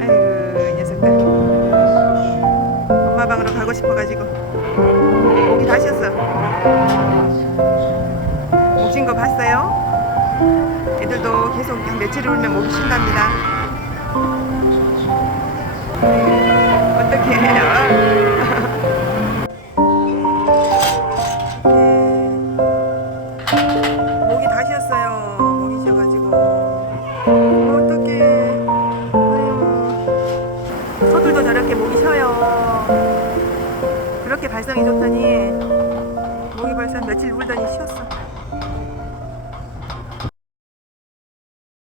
아유, 이 녀석들. 엄마 방으로 가고 싶어가지고 목이 다 쉬었어. 목 쉰 거 봤어요? 애들도 계속 한 며칠 울면 목이 쉰답니다. 어떡해. 목이 다 쉬었어요. 목이 쉬어가지고. 어떡해. 아유. 소들도 저렇게 목이 쉬어요. 그렇게 발성이 좋더니 목이 벌써 며칠 울더니 쉬었어.